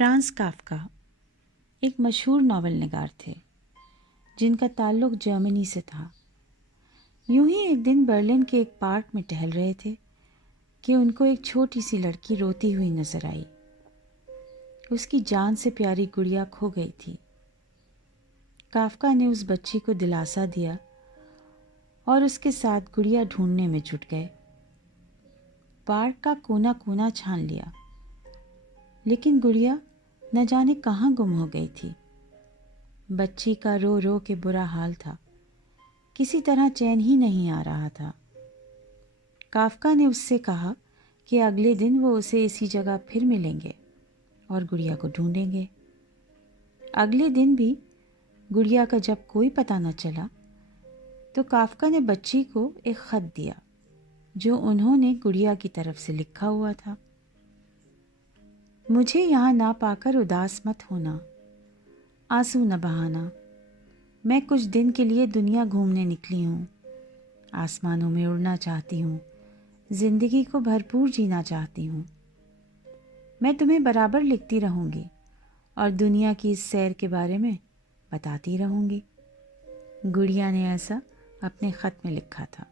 France کافکا ایک مشہور novel نگار تھے جن کا تعلق جرمنی سے تھا۔ یوں ہی ایک دن برلن کے ایک پارک میں ٹہل رہے تھے کہ ان کو ایک چھوٹی سی لڑکی روتی ہوئی نظر آئی۔ اس کی جان سے پیاری گڑیا کھو گئی تھی۔ کافکا نے اس بچی کو دلاسا دیا اور اس کے ساتھ گڑیا ڈھونڈنے میں جٹ گئے۔ پارک کا کونا کونا چھان لیا، لیکن گڑیا نہ جانے کہاں گم ہو گئی تھی۔ بچی کا رو رو کے برا حال تھا، کسی طرح چین ہی نہیں آ رہا تھا۔ کافکا نے اس سے کہا کہ اگلے دن وہ اسے اسی جگہ پھر ملیں گے اور گڑیا کو ڈھونڈیں گے۔ اگلے دن بھی گڑیا کا جب کوئی پتہ نہ چلا تو کافکا نے بچی کو ایک خط دیا جو انہوں نے گڑیا کی طرف سے لکھا ہوا تھا۔ مجھے یہاں نہ پا کر اداس مت ہونا، آنسو نہ بہانا۔ میں کچھ دن کے لیے دنیا گھومنے نکلی ہوں، آسمانوں میں اڑنا چاہتی ہوں، زندگی کو بھرپور جینا چاہتی ہوں۔ میں تمہیں برابر لکھتی رہوں گی اور دنیا کی اس سیر کے بارے میں بتاتی رہوں گی۔ گڑیا نے ایسا اپنے خط میں لکھا تھا،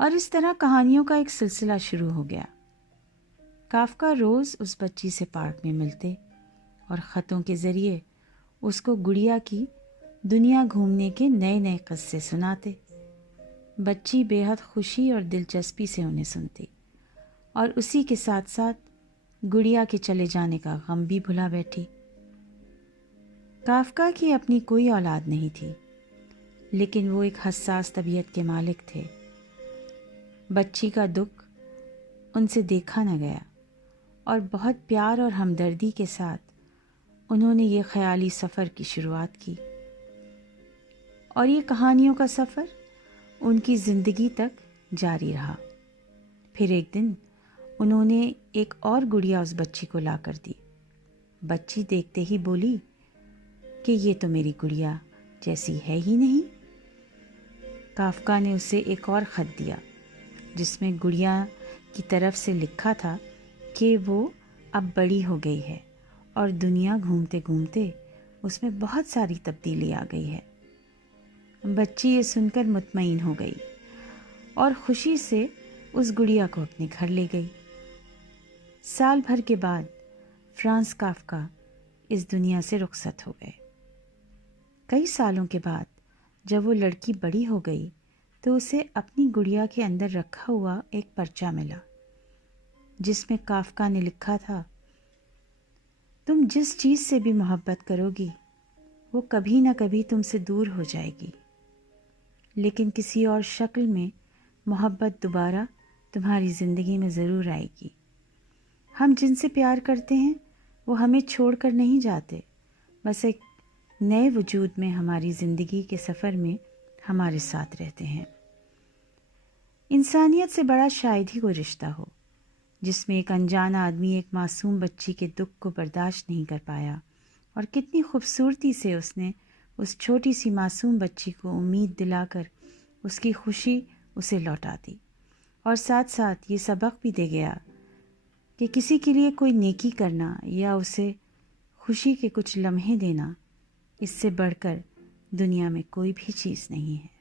اور اس طرح کہانیوں کا ایک سلسلہ شروع ہو گیا۔ کافکا روز اس بچی سے پارک میں ملتے اور خطوں کے ذریعے اس کو گڑیا کی دنیا گھومنے کے نئے نئے قصے سناتے۔ بچی بے حد خوشی اور دلچسپی سے انہیں سنتی اور اسی کے ساتھ ساتھ گڑیا کے چلے جانے کا غم بھی بھلا بیٹھی۔ کافکا کی اپنی کوئی اولاد نہیں تھی، لیکن وہ ایک حساس طبیعت کے مالک تھے۔ بچی کا دکھ ان سے دیکھا نہ گیا اور بہت پیار اور ہمدردی کے ساتھ انہوں نے یہ خیالی سفر کی شروعات کی، اور یہ کہانیوں کا سفر ان کی زندگی تک جاری رہا۔ پھر ایک دن انہوں نے ایک اور گڑیا اس بچی کو لا کر دی۔ بچی دیکھتے ہی بولی کہ یہ تو میری گڑیا جیسی ہے ہی نہیں۔ کافکا نے اسے ایک اور خط دیا جس میں گڑیا کی طرف سے لکھا تھا کہ وہ اب بڑی ہو گئی ہے اور دنیا گھومتے گھومتے اس میں بہت ساری تبدیلی آ گئی ہے۔ بچی یہ سن کر مطمئن ہو گئی اور خوشی سے اس گڑیا کو اپنے گھر لے گئی۔ سال بھر کے بعد فرانس کافکا اس دنیا سے رخصت ہو گئے۔ کئی سالوں کے بعد جب وہ لڑکی بڑی ہو گئی تو اسے اپنی گڑیا کے اندر رکھا ہوا ایک پرچہ ملا جس میں کافکا نے لکھا تھا، تم جس چیز سے بھی محبت کرو گی وہ کبھی نہ کبھی تم سے دور ہو جائے گی، لیکن کسی اور شکل میں محبت دوبارہ تمہاری زندگی میں ضرور آئے گی۔ ہم جن سے پیار کرتے ہیں وہ ہمیں چھوڑ کر نہیں جاتے، بس ایک نئے وجود میں ہماری زندگی کے سفر میں ہمارے ساتھ رہتے ہیں۔ انسانیت سے بڑا شاید ہی کوئی رشتہ ہو جس میں ایک انجان آدمی ایک معصوم بچی کے دکھ کو برداشت نہیں کر پایا، اور کتنی خوبصورتی سے اس نے اس چھوٹی سی معصوم بچی کو امید دلا کر اس کی خوشی اسے لوٹا دی، اور ساتھ ساتھ یہ سبق بھی دے گیا کہ کسی کے لیے کوئی نیکی کرنا یا اسے خوشی کے کچھ لمحے دینا، اس سے بڑھ کر دنیا میں کوئی بھی چیز نہیں ہے۔